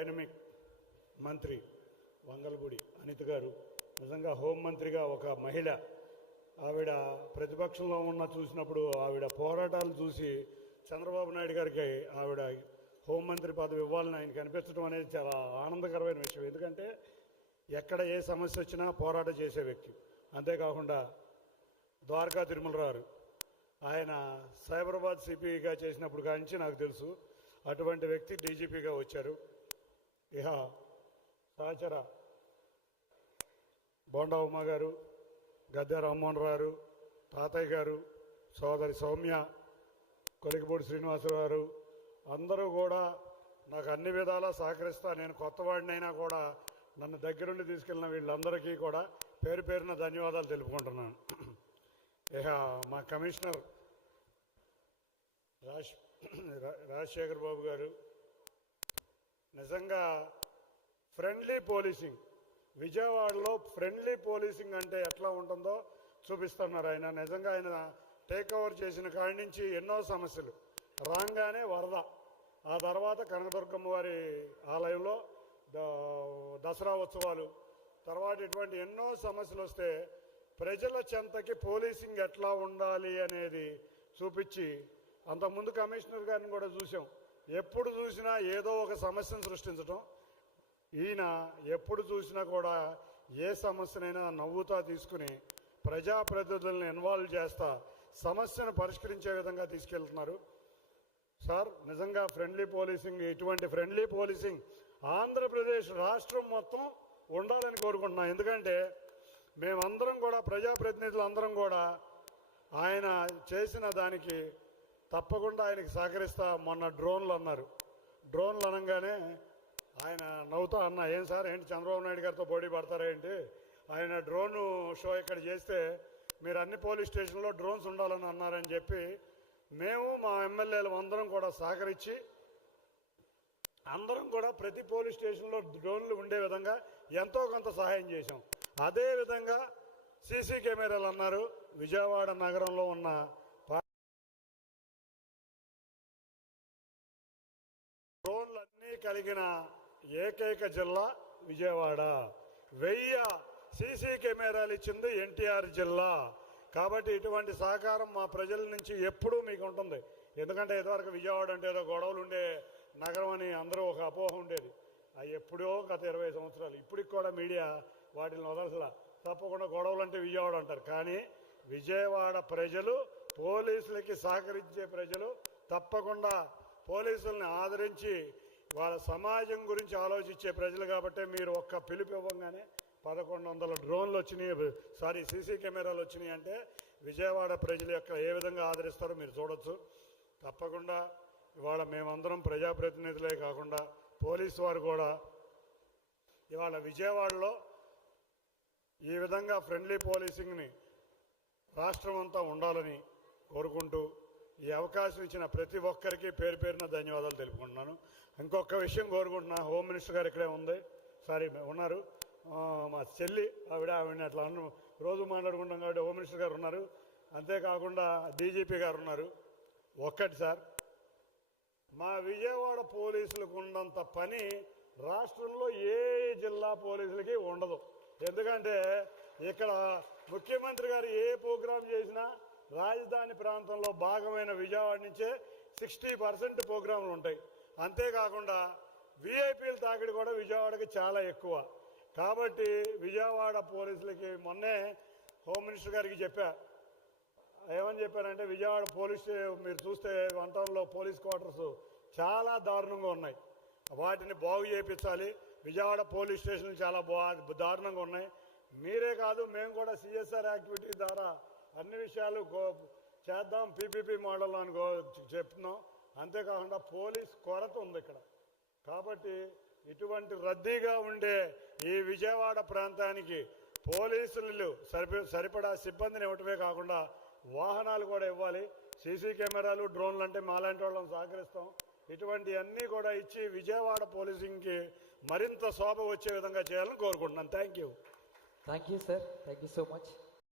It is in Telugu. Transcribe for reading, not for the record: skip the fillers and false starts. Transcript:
డైనమిక్ మంత్రి వంగలపూడి అనిత గారు, నిజంగా హోంమంత్రిగా ఒక మహిళ, ఆవిడ ప్రతిపక్షంలో ఉన్న చూసినప్పుడు ఆవిడ పోరాటాలు చూసి చంద్రబాబు నాయుడు గారికి ఆవిడ హోంమంత్రి పదవి ఇవ్వాలని ఆయన కనిపించడం అనేది చాలా ఆనందకరమైన విషయం. ఎందుకంటే ఎక్కడ ఏ సమస్య వచ్చినా పోరాటం చేసే వ్యక్తి. అంతేకాకుండా ద్వారకా తిరుమలరావు ఆయన సైబరాబాద్ సిపిగా చేసినప్పుడు కానించి నాకు తెలుసు, అటువంటి వ్యక్తి డీజీపీగా వచ్చారు. ఇహ సహచర బోండా ఉమ్మ గారు, గద్దె రామ్మోహన్ రావు, తాతయ్య గారు, సోదరి సౌమ్య, కొలికిపూడి శ్రీనివాసరావు గారు అందరూ కూడా నాకు అన్ని విధాలా సహకరిస్తా. నేను కొత్తవాడినైనా కూడా నన్ను దగ్గరుండి తీసుకెళ్ళిన వీళ్ళందరికీ కూడా పేరు పేరున ధన్యవాదాలు తెలుపుకుంటున్నాను. ఇక మా కమిషనర్ రాజశేఖర్ బాబు గారు నిజంగా ఫ్రెండ్లీ పోలీసింగ్, విజయవాడలో ఫ్రెండ్లీ పోలీసింగ్ అంటే ఎట్లా ఉంటుందో చూపిస్తున్నారు ఆయన. నిజంగా ఆయన టేక్ ఓవర్ చేసిన కాడి నుంచి ఎన్నో సమస్యలు, రాగానే వరద, ఆ తర్వాత కనకదుర్గమ్మ వారి ఆలయంలో దసరా ఉత్సవాలు, తర్వాత ఇటువంటి ఎన్నో సమస్యలు వస్తే ప్రజల చెంతకి పోలీసింగ్ ఎట్లా ఉండాలి అనేది చూపించి, అంతకుముందు కమిషనర్ గారిని కూడా చూసాం, ఎప్పుడు చూసినా ఏదో ఒక సమస్యను సృష్టించడం. ఈయన ఎప్పుడు చూసినా కూడా ఏ సమస్యనైనా నవ్వుతా తీసుకుని ప్రజాప్రతినిధులను ఇన్వాల్వ్ చేస్తా సమస్యను పరిష్కరించే విధంగా తీసుకెళ్తున్నారు. సార్ నిజంగా ఫ్రెండ్లీ పోలీసింగ్, ఇటువంటి ఫ్రెండ్లీ పోలీసింగ్ ఆంధ్రప్రదేశ్ రాష్ట్రం మొత్తం ఉండాలని కోరుకుంటున్నాం. ఎందుకంటే మేమందరం కూడా ప్రజాప్రతినిధులు అందరం కూడా ఆయన చేసిన దానికి తప్పకుండా ఆయనకి సహకరిస్తా. మొన్న డ్రోన్లు అన్నారు, డ్రోన్లు అనగానే ఆయన నవ్వుతా అన్న, ఏం సార్ ఏంటి చంద్రబాబు నాయుడు గారితో పోటీ పడతారా ఏంటి, ఆయన డ్రోన్ షో ఇక్కడ చేస్తే మీరు అన్ని పోలీస్ స్టేషన్లో డ్రోన్స్ ఉండాలని అన్నారని చెప్పి మేము మా ఎమ్మెల్యేలు అందరం కూడా సహకరించి అందరం కూడా ప్రతి పోలీస్ స్టేషన్లో డ్రోన్లు ఉండే విధంగా ఎంతో కొంత సహాయం చేశాం. అదేవిధంగా సీసీ కెమెరాలు అన్నారు. విజయవాడ నగరంలో ఉన్న డ్రోన్లన్నీ కలిగిన ఏకైక జిల్లా విజయవాడ. 1000 సీసీ కెమెరాలు ఇచ్చింది ఎన్టీఆర్ జిల్లా. కాబట్టి ఇటువంటి సహకారం మా ప్రజల నుంచి ఎప్పుడూ మీకు ఉంటుంది. ఎందుకంటే ఇదివరకు విజయవాడ అంటే ఏదో గొడవలు ఉండే నగరం అని అందరూ ఒక అపోహ ఉండేది. అవి ఎప్పుడో గత 20 సంవత్సరాలు, ఇప్పటికి కూడా మీడియా వాటిని వదలసలా. తప్పకుండా గొడవలు అంటే విజయవాడ అంటారు, కానీ విజయవాడ ప్రజలు, పోలీసులకి సహకరించే ప్రజలు, తప్పకుండా పోలీసుల్ని ఆదరించి వాళ్ళ సమాజం గురించి ఆలోచించే ప్రజలు. కాబట్టి మీరు ఒక్క పిలుపు ఇవ్వగానే 1100 డ్రోన్లు వచ్చినాయి, సీసీ కెమెరాలు వచ్చినాయి అంటే విజయవాడ ప్రజలు యొక్క ఏ విధంగా ఆదరిస్తారో మీరు చూడొచ్చు. తప్పకుండా ఇవాళ మేమందరం ప్రజాప్రతినిధులే కాకుండా పోలీసు వారు కూడా ఇవాళ విజయవాడలో ఈ విధంగా ఫ్రెండ్లీ పోలీసింగ్ని రాష్ట్రం అంతా ఉండాలని కోరుకుంటూ ఈ అవకాశం ఇచ్చిన ప్రతి ఒక్కరికి పేరు పేరున ధన్యవాదాలు తెలుపుకుంటున్నాను. ఇంకొక విషయం కోరుకుంటున్నా, హోమ్ మినిస్టర్ గారు ఇక్కడే ఉంది, ఉన్నారు, మా చెల్లి, ఆవిడని అట్లా రోజు మాట్లాడుకుంటాం కాబట్టి హోమ్ మినిస్టర్ గారు ఉన్నారు. అంతేకాకుండా డీజీపీ గారు ఉన్నారు. ఒక్కటి సార్, మా విజయవాడ పోలీసులకు ఉన్నంత పని రాష్ట్రంలో ఏ జిల్లా పోలీసులకి ఉండదు. ఎందుకంటే ఇక్కడ ముఖ్యమంత్రి గారు ఏ ప్రోగ్రాం చేసినా రాజధాని ప్రాంతంలో భాగమైన విజయవాడ నుంచే 60% ప్రోగ్రాంలు ఉంటాయి. అంతేకాకుండా విఐపీల తాకిడి కూడా విజయవాడకి చాలా ఎక్కువ. కాబట్టి విజయవాడ పోలీసులకి మొన్నే హోమ్ మినిస్టర్ గారికి ఏమని చెప్పారంటే, విజయవాడ పోలీస్ మీరు చూస్తే 1 టౌన్లో పోలీస్ క్వార్టర్స్ చాలా దారుణంగా ఉన్నాయి, వాటిని బాగు చేయించాలి. విజయవాడ పోలీస్ స్టేషన్లు చాలా దారుణంగా ఉన్నాయి. మీరే కాదు, మేము కూడా సిఎస్ఆర్ యాక్టివిటీ ద్వారా అన్ని విషయాలు చేద్దాం, పీపీపీ మోడల్ అని చెప్తున్నాం. అంతేకాకుండా పోలీస్ కొరత ఉంది ఇక్కడ. కాబట్టి ఇటువంటి రద్దీగా ఉండే ఈ విజయవాడ ప్రాంతానికి పోలీసులు సరిపడా సిబ్బందిని ఇవ్వటమే కాకుండా వాహనాలు కూడా ఇవ్వాలి. సీసీ కెమెరాలు, డ్రోన్లు అంటే మాలాంటి వాళ్ళని సహకరిస్తాం. ఇటువంటివన్నీ కూడా ఇచ్చి విజయవాడ పోలీసింగ్కి మరింత శోభ వచ్చే విధంగా చేయాలని కోరుకుంటున్నాను. Thank you sir, thank you so much.